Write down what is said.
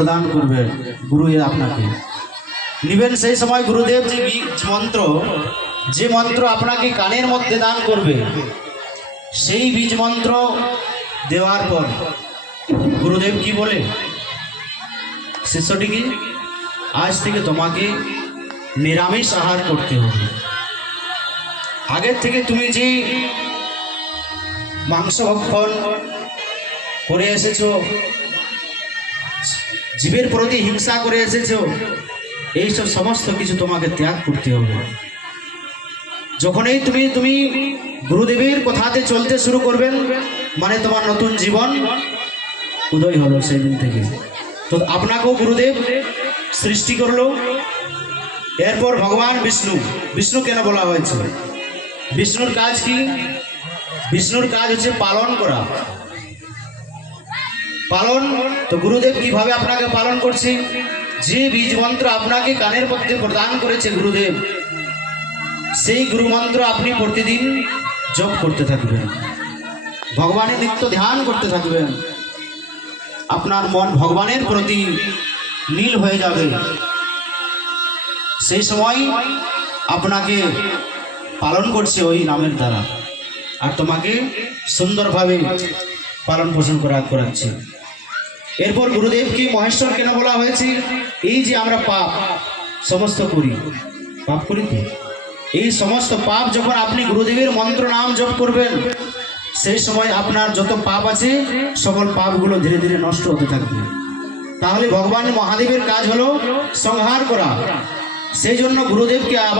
প্রদান করবেন গুরু আপনাকে নিবেন। সেই সময় গুরুদেব যে মন্ত্র আপনাকে কানের মধ্যে দান করবে, সেই বীজ মন্ত্র দেওয়ার পর গুরুদেব কি বলে, শিষ্যটিকে আজ থেকে তোমাকে নিরামিষ আহার করতে হবে। আগের থেকে তুমি যে মাংস ভক্ষণ করে এসেছো, জীবের প্রতি হিংসা করে এসেছো, এইসব সমস্ত কিছু তোমাকে ত্যাগ করতে হবে। যখনই তুমি গুরুদেবের কথাতে চলতে শুরু করবেন, মানে তোমার নতুন জীবন উদয় হলো সেই দিন থেকে। তো আপনাকেও গুরুদেব সৃষ্টি করলো। এরপর ভগবান বিষ্ণু কেন বলা হয়েছে? বিষ্ণুর কাজ কি? বিষ্ণুর কাজ হচ্ছে পালন করা। পালন তো গুরুদেব কিভাবে আপনাকে পালন করছে? যে বীজ মন্ত্র আপনাকে কানের মধ্যে প্রদান করেছে গুরুদেব, সেই গুরু মন্ত্র আপনি প্রতিদিন জপ করতে থাকবেন, ভগবানের নিত্য ধ্যান করতে থাকবেন। আপনার মন ভগবানের প্রতি লীন হয়ে যাবে। সেই সময় আপনাকে পালন করছে ওই নামের দ্বারা, আর তোমাকে সুন্দরভাবে পালন পোষণ করাচ্ছে। এরপর গুরুদেবকে মহেশ্বর কেন বলা হয়েছে? এই যে আমরা পাপ সমস্ত করি, পাপ করি তো, এই সমস্ত পাপ যখন আপনি গুরুদেবের মন্ত্র নাম জপ করবেন, সেই সময় আপনার যত পাপ আছে সকল পাপগুলো ধীরে ধীরে নষ্ট হতে থাকবে। তাহলে ভগবান মহাদেবের কাজ হলো সংহার করা। সেই জন্য গুরুদেবকে আবার